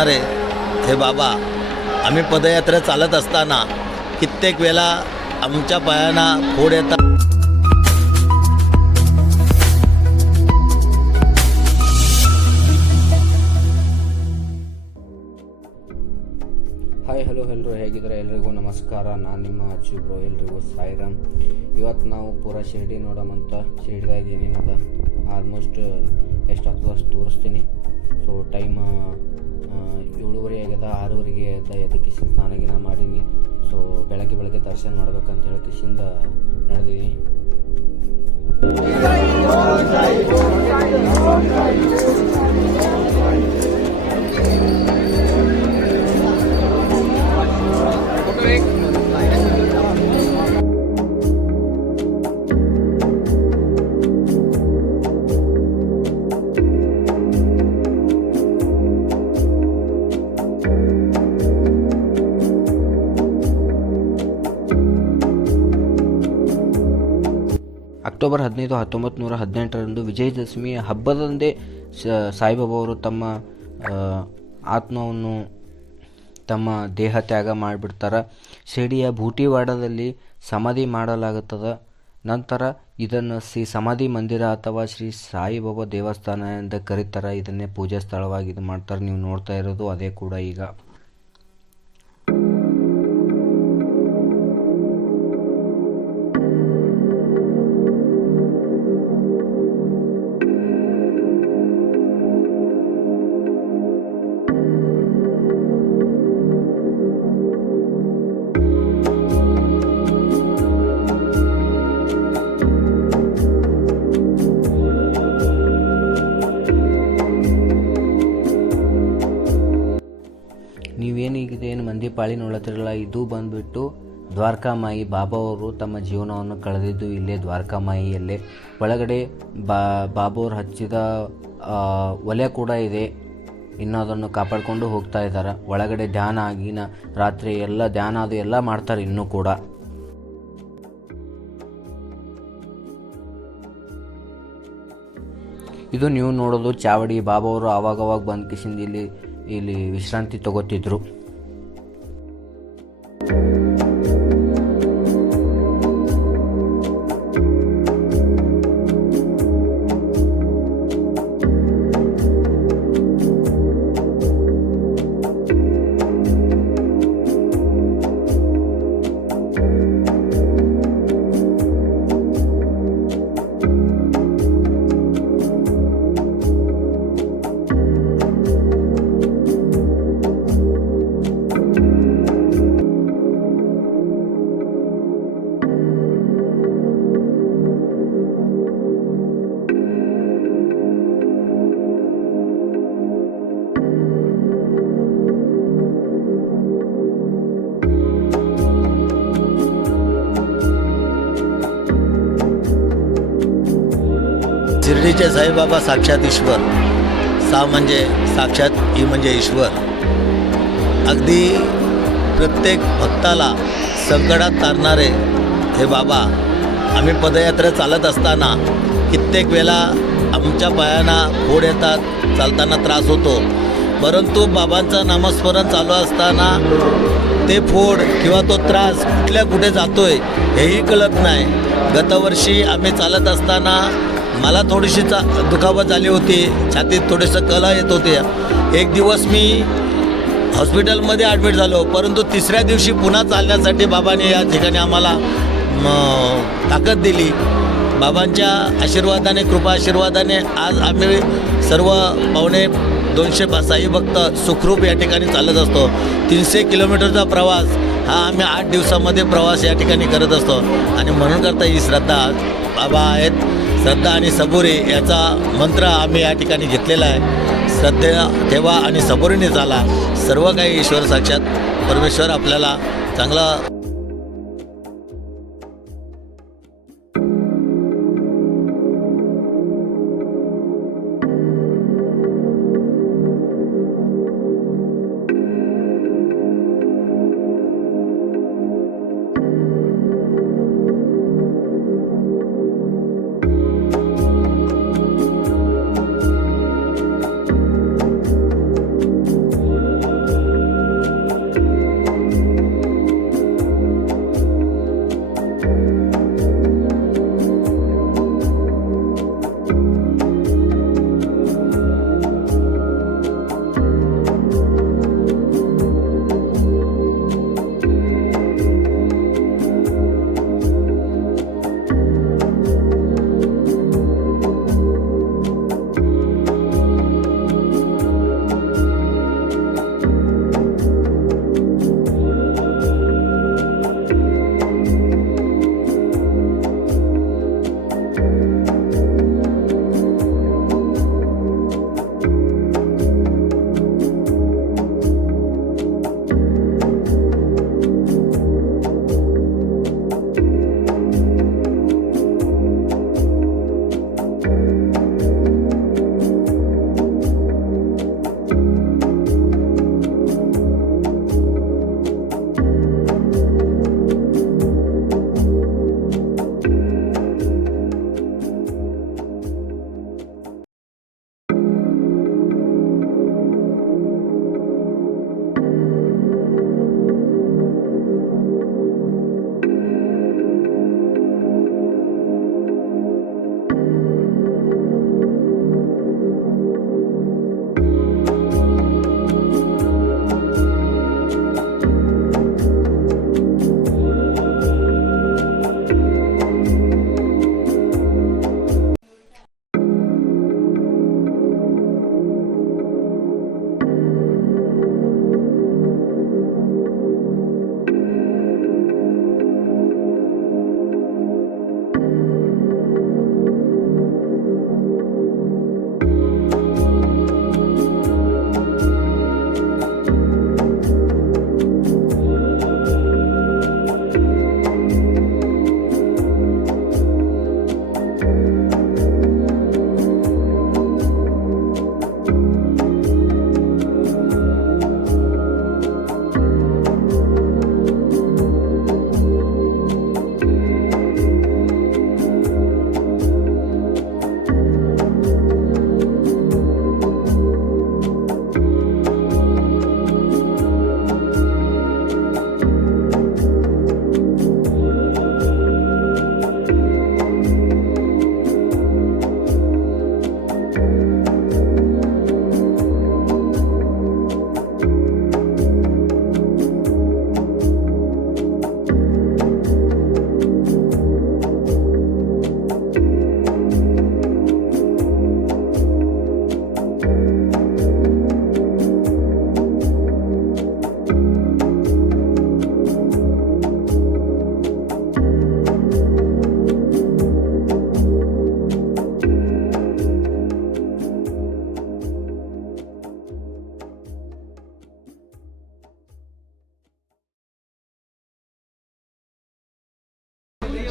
अरे हे बाबा, आम्ही पदयात्रा चालत असताना कित्येक वेळा आमच्या पायांना फोड येतात. ಹಾಯ್ ಹಲೋ ಎಲ್ಲರೂ ಹೇಗಿದ್ದಾರೆ? ಎಲ್ರಿಗೂ ನಮಸ್ಕಾರ. ನಾನು ನಿಮ್ಮ ಅಚ್ಚು ಬ್ರೋ. ಎಲ್ರಿಗೂ ಸಾಯಿರಾಮ್. ಇವತ್ತು ನಾವು ಪೂರಾ ಶಿರ್ಡಿ ನೋಡೋಮಂತ. ಶಿರ್ಡಿದಾಗ ಏನೇನದ ಆಲ್ಮೋಸ್ಟ್ ಎಷ್ಟಾಗ್ತದೆ ಅಷ್ಟು ತೋರಿಸ್ತೀನಿ. ಸೊ ಟೈಮ್ 7:30 ಆಗ್ಯದ. 6:00 ಎದ್ದ ಎದ್ದಕ್ಕಿಸಿಂದ ಸ್ನಾನಗಿನ ಮಾಡೀನಿ. ಸೊ ಬೆಳಗ್ಗೆ ದರ್ಶನ ಮಾಡ್ಬೇಕಂತ ಹೇಳಿ ಕಿಸಿಂದ ನಡೆದೀನಿ. ಅಕ್ಟೋಬರ್ 15, 1918ರಂದು ವಿಜಯದಶಮಿ ಹಬ್ಬದಂದೇ ಸಾಯಿಬಾಬಾ ಅವರು ತಮ್ಮ ಆತ್ಮವನ್ನು ತಮ್ಮ ದೇಹ ತ್ಯಾಗ ಮಾಡಿಬಿಡ್ತಾರೆ. ಶಿರ್ಡಿಯ ಬೂಟಿವಾಡದಲ್ಲಿ ಸಮಾಧಿ ಮಾಡಲಾಗುತ್ತದೆ. ನಂತರ ಇದನ್ನು ಶ್ರೀ ಸಮಾಧಿ ಮಂದಿರ ಅಥವಾ ಶ್ರೀ ಸಾಯಿಬಾಬಾ ದೇವಸ್ಥಾನ ಎಂದು ಕರೀತಾರೆ. ಇದನ್ನೇ ಪೂಜಾ ಸ್ಥಳವಾಗಿ ಇದು ಮಾಡ್ತಾರೆ. ನೀವು ನೋಡ್ತಾ ಇರೋದು ಅದೇ ಕೂಡ. ಈಗ ಏನು ಮಂದಿ ಪಾಳಿ ನೋಡತ್ತಿರಲ್ಲ, ಇದು ಬಂದುಬಿಟ್ಟು ದ್ವಾರಕಾಮಾಯಿ. ಬಾಬಾ ಅವರು ತಮ್ಮ ಜೀವನವನ್ನು ಕಳೆದಿದ್ದು ಇಲ್ಲೇ ದ್ವಾರಕಾಮಾಯಿಯಲ್ಲೇ. ಒಳಗಡೆ ಬಾಬಾವ್ರು ಹಚ್ಚಿದ ಒಲೆ ಕೂಡ ಇದೆ. ಇನ್ನೂ ಅದನ್ನು ಕಾಪಾಡಿಕೊಂಡು ಹೋಗ್ತಾ ಇದ್ದಾರೆ. ಒಳಗಡೆ ಧ್ಯಾನ ಆಗಿನ ರಾತ್ರಿ ಎಲ್ಲ ಧ್ಯಾನ ಅದು ಎಲ್ಲ ಮಾಡ್ತಾರೆ ಇನ್ನೂ ಕೂಡ. ಇದು ನೀವು ನೋಡೋದು ಚಾವಡಿ. ಬಾಬಾ ಅವರು ಆವಾಗವಾಗ ಬಂದು ಕಿಸಿಂದ ಇಲ್ಲಿ ವಿಶ್ರಾಂತಿ ತಗೋತಿದ್ರು. शिर्डीचे साईबाबा साक्षात ईश्वर. सा म्हणजे साक्षात, ई म्हणजे ईश्वर. अगदी प्रत्येक भक्ताला संकटात तारणारे हे बाबा, आम्ही पदयात्रा चालत असताना कित्येक वेळा आमच्या पायांना फोड येतात, चालताना त्रास होतो. परंतु बाबांचं नामस्मरण चालू असताना ते फोड किंवा तो त्रास कुठे जातोय हेही कळत नाही. गतवर्षी आम्ही चालत असताना मला थोडीशी दुखापत झाली होती. छातीत थोडंसं कला येत होते. एक दिवस मी हॉस्पिटलमध्ये ॲडमिट झालो. परंतु तिसऱ्या दिवशी पुन्हा चालण्यासाठी बाबांनी या ठिकाणी आम्हाला ताकद दिली. बाबांच्या आशीर्वादाने, कृपा आशीर्वादाने आज आम्ही सर्व 250 साई भक्त सुखरूप या ठिकाणी चालत असतो. 300 किलोमीटरचा प्रवास हा आम्ही 8 दिवसामध्ये प्रवास या ठिकाणी करत असतो. आणि म्हणून करता ही श्रद्धा बाबा आहेत. श्रद्धा आणि सबुरी याचा मंत्र आम्ही या ठिकाणी घेतलेला आहे. श्रद्धे ठेवा आणि सबुरीने चाला. सर्व काही ईश्वर साक्षात परमेश्वर आपल्याला चांगला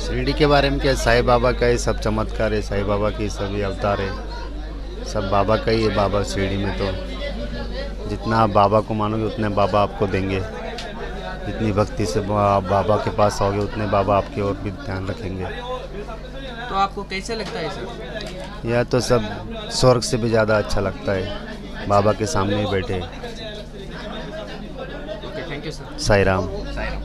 शिरडी के बारे में क्या, साईं बाबा का ही सब चमत्कार है, साईं बाबा की सभी अवतार है, सब बाबा का ही है। बाबा शिरडी में तो जितना आप बाबा को मानोगे उतने बाबा आपको देंगे, जितनी भक्ति से आप बाबा के पास आओगे उतने बाबा आपकी ओर भी ध्यान रखेंगे। तो आपको कैसे लगता है सर? यह तो सब स्वर्ग से भी ज़्यादा अच्छा लगता है, बाबा के सामने ही बैठे। Okay, thank you sir. Sai Ram. Sai Ram.